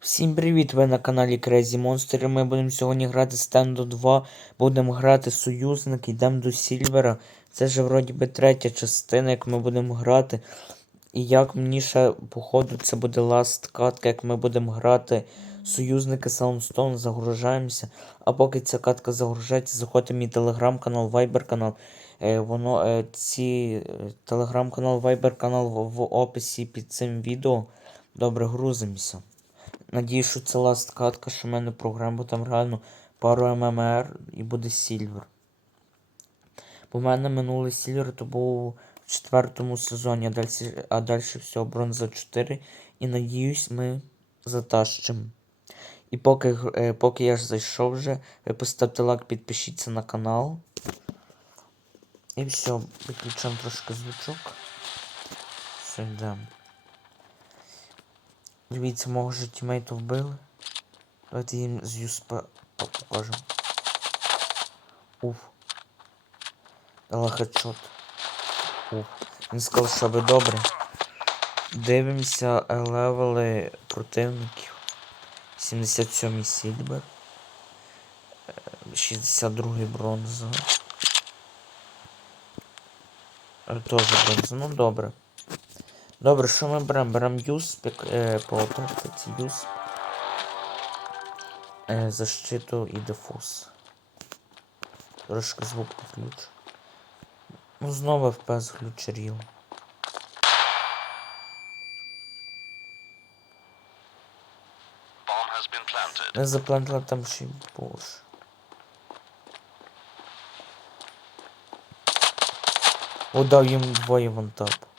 Всім привіт! Ви на каналі Crazy Monster. Ми будемо сьогодні грати Стенду 2. Будемо грати союзник, йдемо до Сільвера. Це ж вроді би третя частина, як ми будемо грати. І як мені ще, походу, це буде ласт катка, як ми будемо грати союзники Soundstone, загружаємося. А поки ця катка загружається, заходьте в мій телеграм-канал, вайбер канал. Е, воно, е, ці е, телеграм-канал, вайбер канал в, в описі під цим відео. Добре, грузимося. Надію, що це ласт катка, що в мене програма, бо там реально пару ММР і буде Сільвер. Бо в мене минулий Сільвер то був в четвертому сезоні, а далі, а далі все бронза 4. І надіюсь, ми затащимо. І поки, е, поки я ж зайшов вже, ви поставте лайк, підпишіться на канал. І все, виключаємо трошки звучок. Все, йдемо. Дивіться, мого ж тімейта вбили. Давайте їм з юспа покажемо. Уф. Дала хедшот. Уф. Він сказав, що ви добре. Дивимося левели противників. 77 сільбер. е, 62 бронза. Е, Теж бронза. Ну добре. Добре, що ми беремо? Беремо юсп, як, е, по тактиці юсп. Е, защиту і дефуз. Трошки звук підключу. Ну, знову FPS глючерів. Не заплантила там ще й бош. О, їм двоє вантап.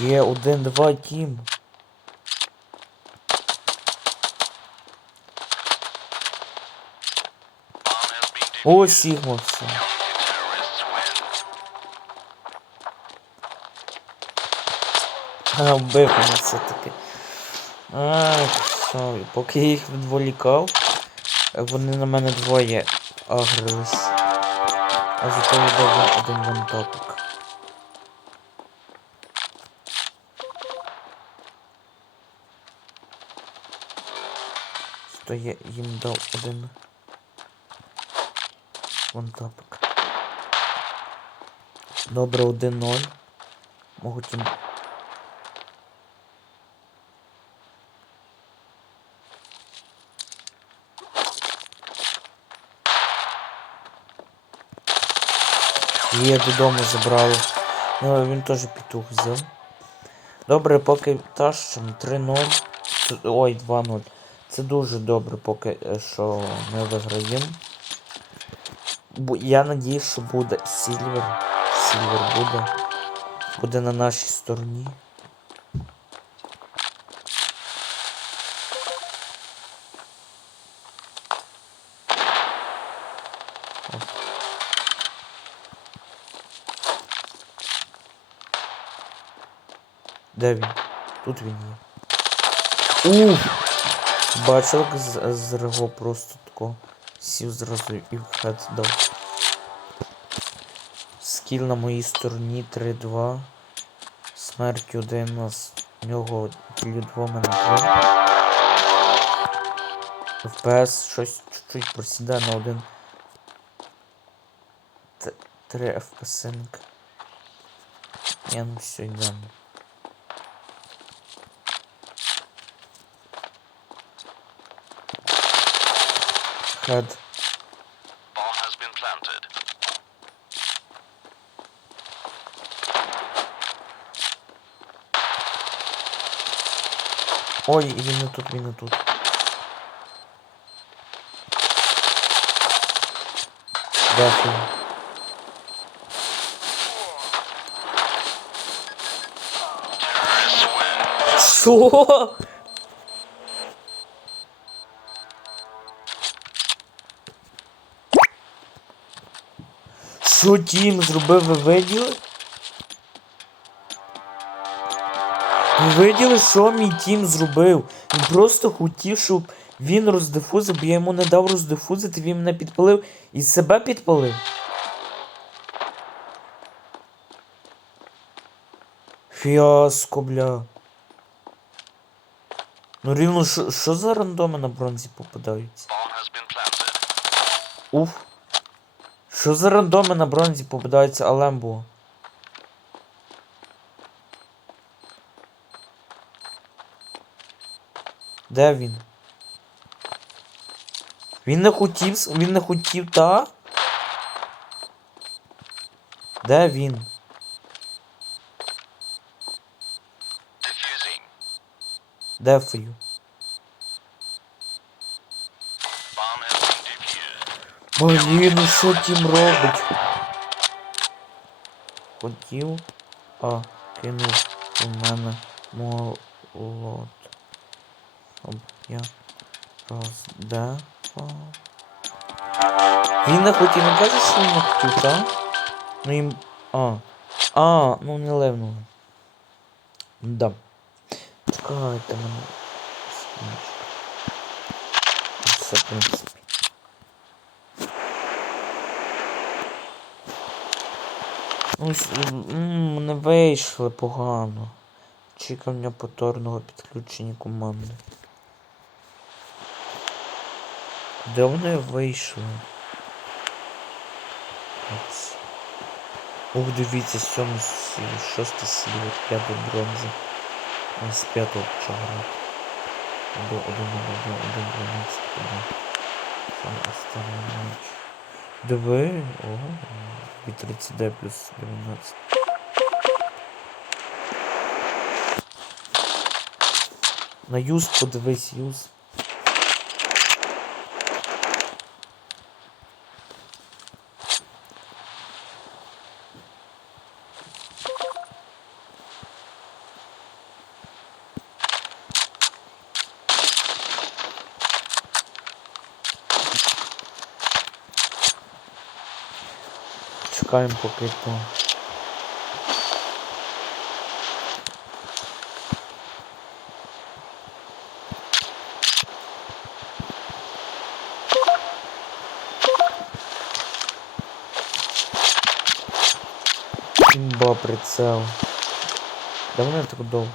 Є один-два тім. О, Сігма все. А, вбив мене все-таки. Ай, все, поки я їх відволікав, вони на мене двоє агрились. А зато я дав один вантопик. Що я їм дав один вантопик. Добре, 1-0. Можуть їм Є додому забрали. Ну, він теж петух взяв. Добре, поки тащим 3-0. Ой, 2-0. Це дуже добре, поки е, що ми виграємо. Я надіюсь, що буде Сільвер. Сільвер буде. Буде на нашій стороні. Де він? Тут він є. Уф! Бачив, як з, з просто тако сів зразу і в хед дав. Скіл на моїй стороні 3-2. Смерть один у нас. У нього тілі 2 мене 2. ФПС щось чуть-чуть просідає на один. 3 FPS. Я ну все йдемо. Хед. Bomb has been planted. Ой, він не тут, він не тут. Дякую. Terrorists win. Що? Тім зробив, ви виділи? Ви виділи, що мій тім зробив? Він просто хотів, щоб він роздифузив, бо я йому не дав роздифузити, він мене підпалив і себе підпалив. Фіаско, бля. Ну рівно, що за рандоми на бронзі попадаються? Уф. Що за рандоми на бронзі попадаються Алембо? Де він? Він не хотів, він не хотів, та? Де він? Diffusing. Блін, ну що тім робить? Хотів, а кинув у мене молот. Щоб я роздефав. Він не хотів, не каже, що він не хотів, так? Ну їм. А. А, ну не ливнули. Да. Чекайте мене. Все, в. Не вийшли погано. Чекання повторного підключення команди. Де вони вийшли? Ух, дивіться, сьомий сіль, шостий сіль, п'ятий бронзи. З п'ятого почав грати. До один один один дванадцять один. Сам останній матч. Диви, о, від 39 плюс 19. На юз подивись, юз. Чекаємо поки то. Імба прицел. Давно я так довго.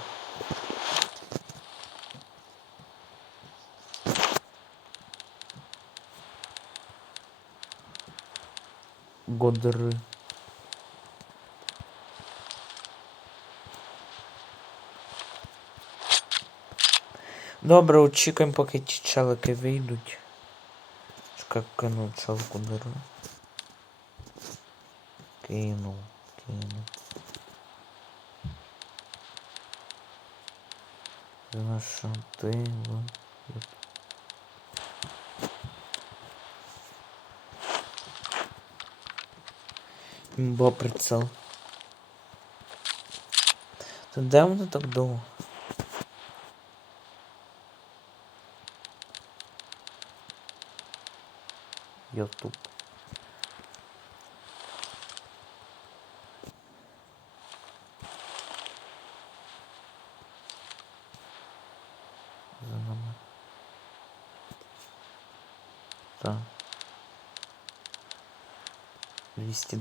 Годри. Добре, очікуємо, поки ті челики вийдуть. Чекай, кину челку деру. Кинув, кинув. Зашатило. Бо прицел. Та де вони так довго? Ютуб.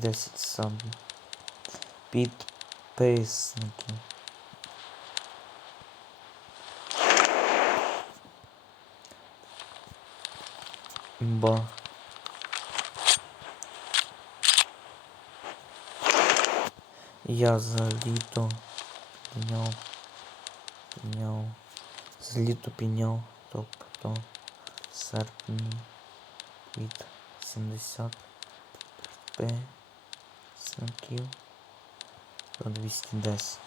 210 сабів. Підписники. Імба. Я за літо підняв. Підняв. З літо підняв. Тобто серпні від 70 підписників до 210.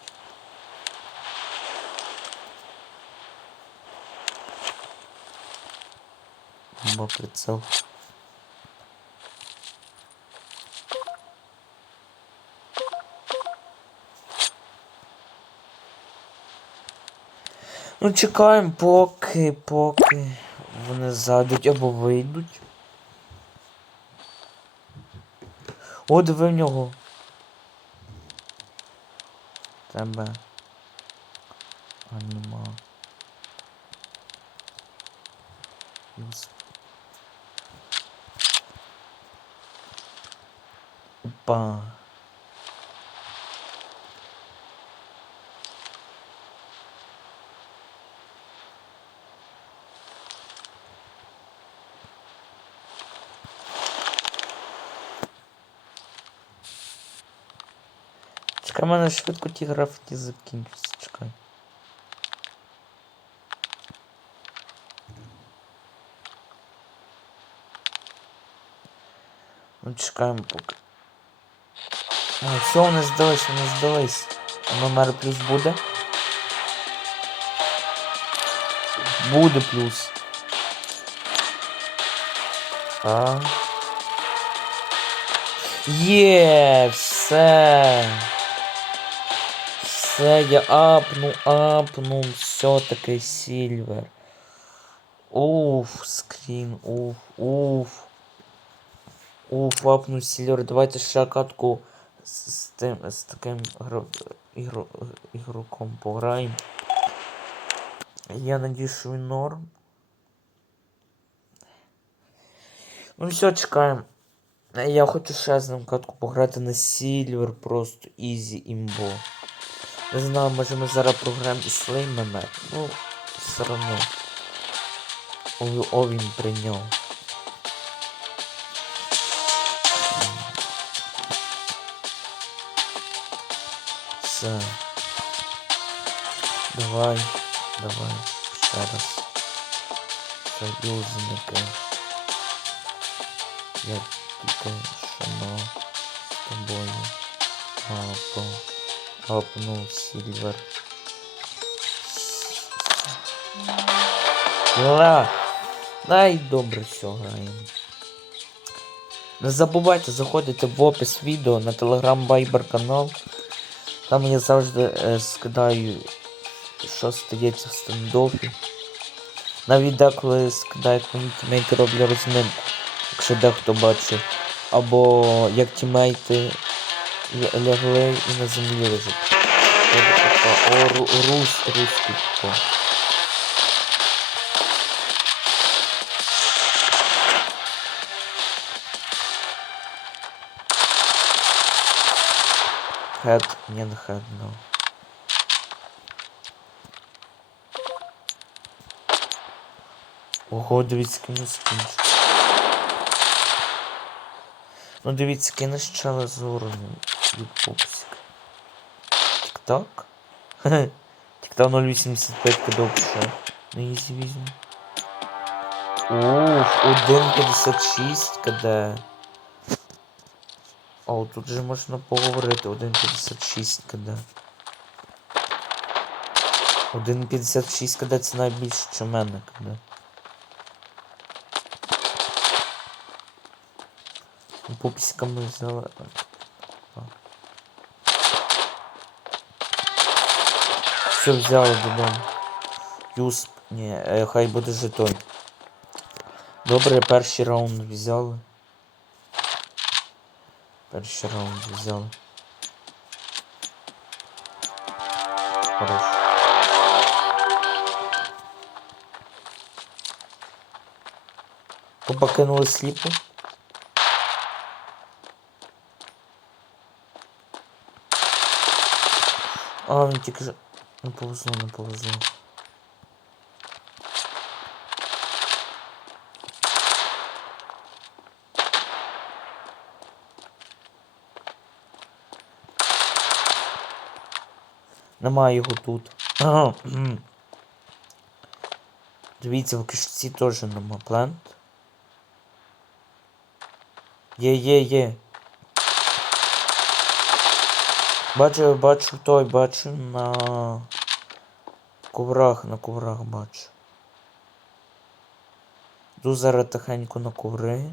Бо прицел. Ну, чекаємо, поки, поки вони зайдуть або вийдуть. О, диви в нього. Kamba animal used bar Чекай, в мене швидко ті графіті закінчуються, чекай. Ну чекаємо поки. А, все, вони здались, вони здались. А номер плюс буде? Буде плюс. А. Є, все. Все, я апну, апну, все таки сільвер. Уф, скрін, уф, уф. Уф, апну сільвер. Давайте ще катку з, з тим, з таким гро, ігро, ігроком пограємо. Я надіюсь, що він норм. Ну все, чекаємо. Я хочу ще з ним катку пограти на сільвер, просто ізі імбо. Не знаю, може ми зараз програємо і слеймене. Ну, все одно. О, о, він прийняв. Все. Давай, давай, ще раз. Союзники. Я тільки шано з тобою. Апо. Апнув Сільвер. Ла. Ай, добре, все, граємо. Не забувайте заходити в опис відео на Telegram Viber канал. Там я завжди е, скидаю, що стається в стендофі. Навіть деколи скидаю, мені тімейти розминку, якщо дехто бачив. Або як тімейти лягли на землі ру- рус, русський типу. Head, не на head, no. Ого, дивіться, кину скінчу. Ну дивіться, кинеш ще лазуру від пупсик. Тік-так? Тік-так 0.85 подовше. Ну ізі візьму. Ух, 1.56 КД. О, тут же можна поговорити 1.56 КД. 1.56 КД це найбільше, що в мене КД. Пупсиками взяла. Все взяла додому. Юсп. Ні, е, хай буде жетон. Добре, перший раунд взяли. Перший раунд взяли. Хорош. Опа, кинули сліпу. А, він тільки ж... Не повезло, не повезло. Немає його тут. Ага. Дивіться, в кишці теж нема. Плент. Є, є, є. Бачу, бачу той, бачу на коврах, на коврах бачу. Йду зараз тихенько на коври.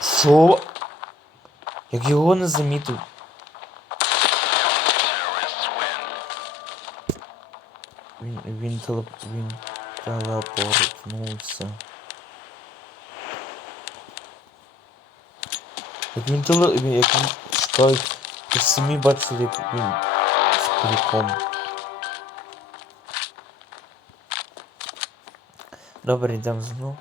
Що? Як його не замітив? Він, він, телеп... він телепортнувся. Як він він- Як він... Чекай, І самі бачили, як він з кулаком. Добре, йдемо знову.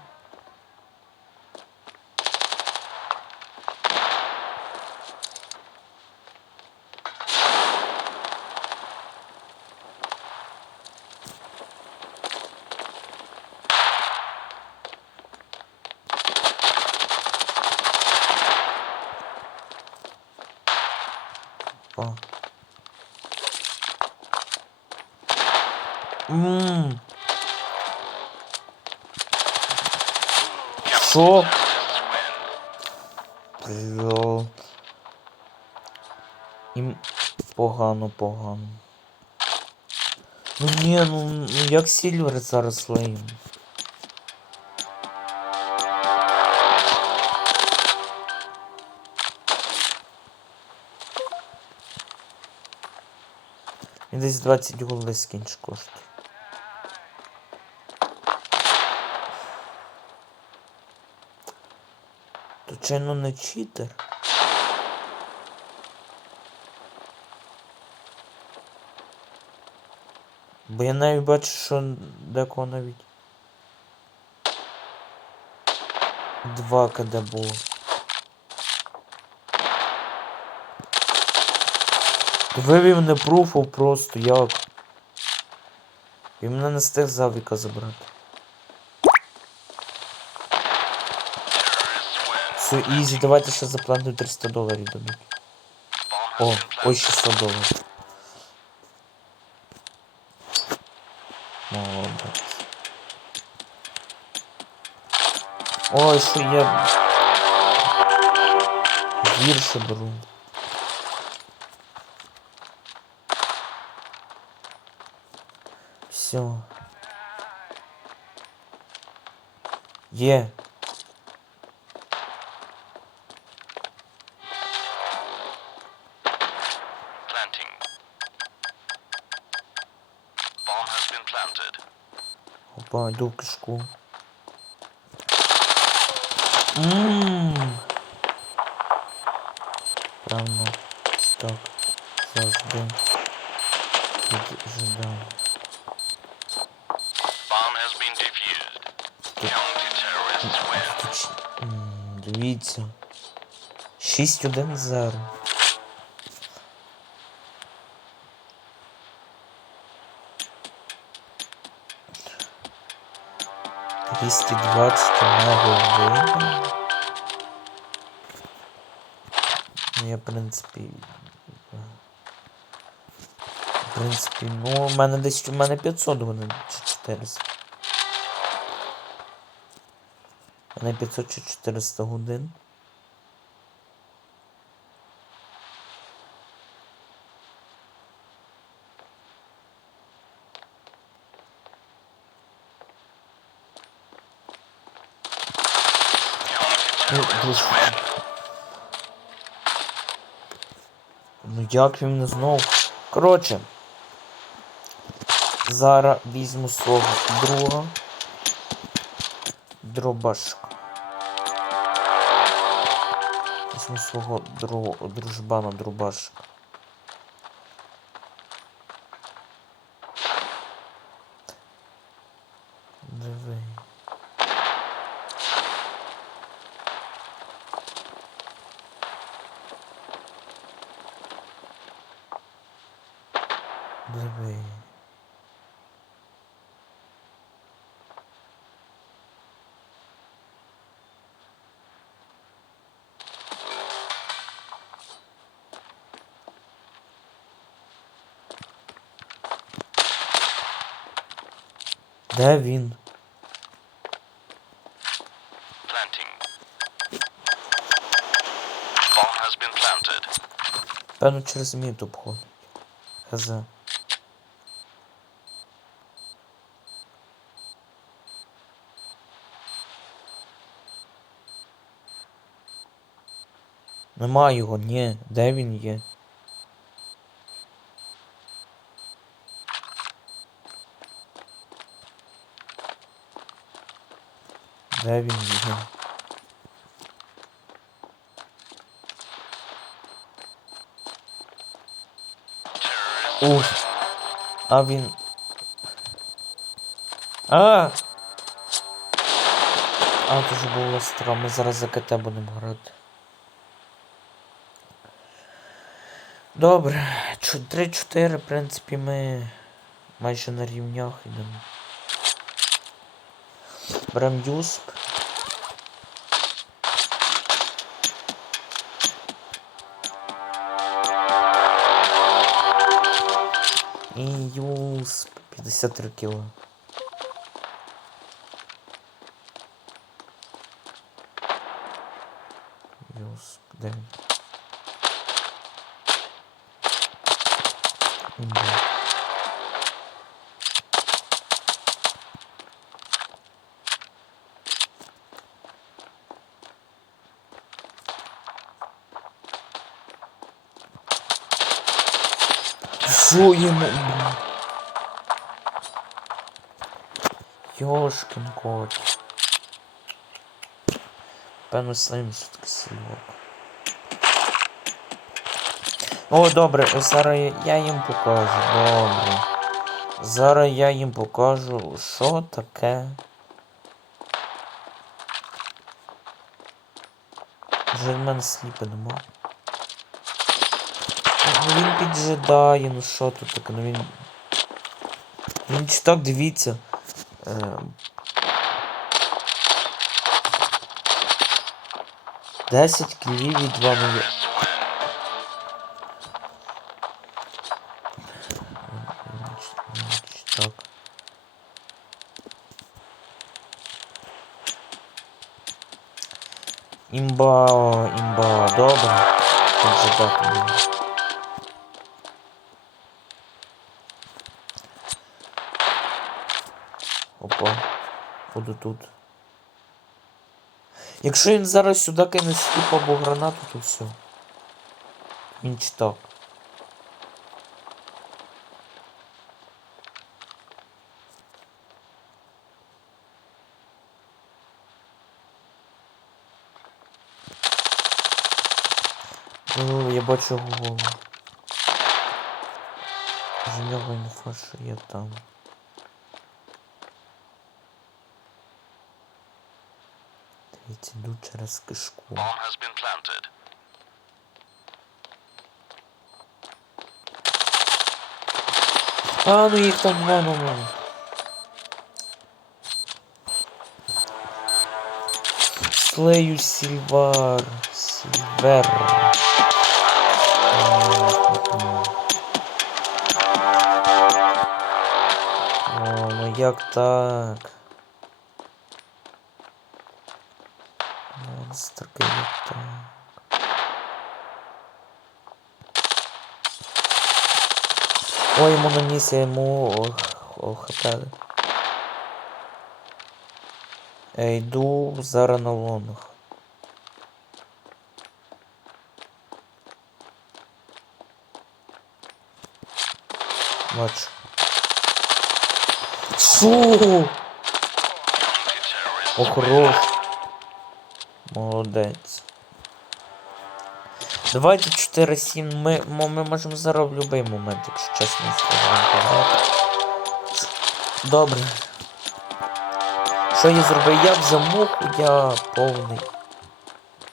Погано. Ну ні, ну, ну як Сільвер зараз лейн? І десь 20 голди скінч коштує. То чайно не читер. Бо я навіть бачу, що декого навіть. Два КД було. Вивів мене пруфу просто як. І мене не стиг завіка забрати. Все, ізі, давайте ще заплатимо 300 доларів дадуть. О, ось 600 доларів. Ой, що я гірше беру. Все. Є. Planted. Опа, йду в кишку. Win. Тут завжди м, Дивіться. 6-1-0. Двісті двадцять на годину. Ну, Я, в принципі. В принципі, ну, у мене десь у мене 500 годин чи 400. У мене 500 чи 400 годин. Ну. Як він не знов? Коротше. Зараз візьму свого друга. Дробашка. Візьму свого друг... дружбана дробашка. Диви. Диви. Де він? Певно через мід обходить. Хз. Нема його, ні. Де він є? Де він є? Уф. А він. А! А, це ж було стра. Ми зараз за КТ будемо грати. Добре. 3-4, в принципі, ми майже на рівнях йдемо. Брамдюск. І Юсп 53 кило. Йому? Йошкін кот. Певно, слайм все-таки сильок. О, добре, зараз я- я їм покажу, добре. Зараз я їм покажу, що таке. Вже в мене сліпи нема. Ну він піджидає, ну що тут таке, ну він. Він так дивіться. Е... Десять кілів і два мої. Імба, тут. Якщо він зараз сюди кине сліп або гранату, то все. Він чи так. Ну, я бачу голову. З нього інфа, що є там. Дивіться, йду через кишку. А, ну їх там ну, ну, ну. Слею Сільвар. Сільвер. О, ну як так? Монстрки, як так? Ой, йому наніс, я йому хп. Я йду зараз на лонах. Бачу. Фу! О, хорош. Молодець. Давайте 4-7. Ми, ми можемо зараз в будь-який момент, якщо чесно сказати. Добре. Що я зробив? Я взяв муху, я повний.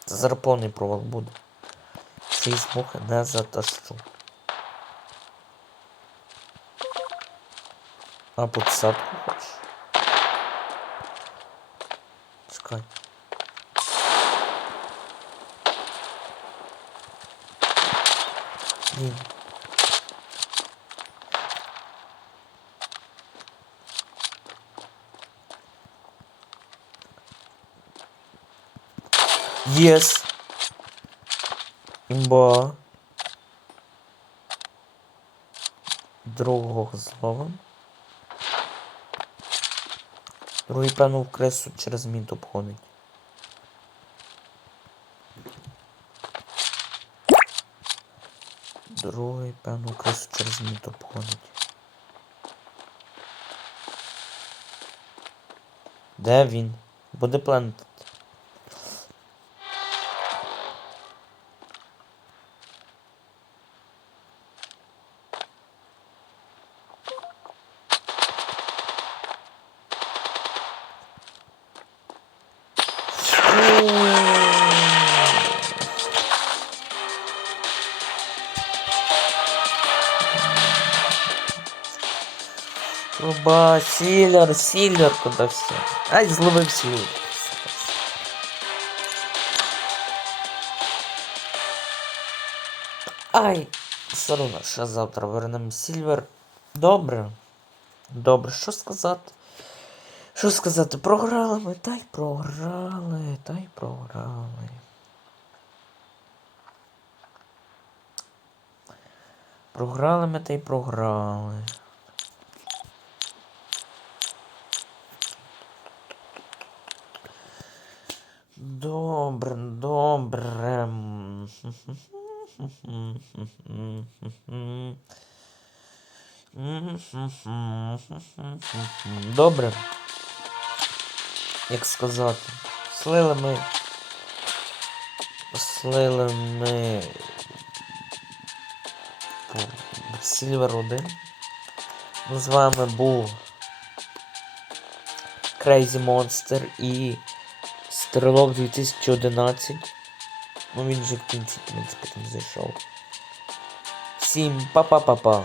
Це зараз повний провал буде. Ці з не затащу. А подсадку хочеш? Чекай. Ні. Єс. Імба. Другого зловим. Другий, певно, в кресу через мід обходить. Другий, певно, кресу через мід обходить. Де він? Буде плент. Труба, сілер, сілер, куди все. Ай, зловив сілер. Ай, все одно, ще завтра вернемо сільвер. Добре. Добре, що сказати? Що сказати? Програли ми, та й програли, та й програли. Програли ми та й програли. Добре, добре. Добре. Як сказати? Слили ми. Слили ми. Сільвер 1. Ну, з вами був Crazy Monster і Стрелок 2011. Ну він же в кінці, в принципі, там зайшов. Всім па-па-па-па.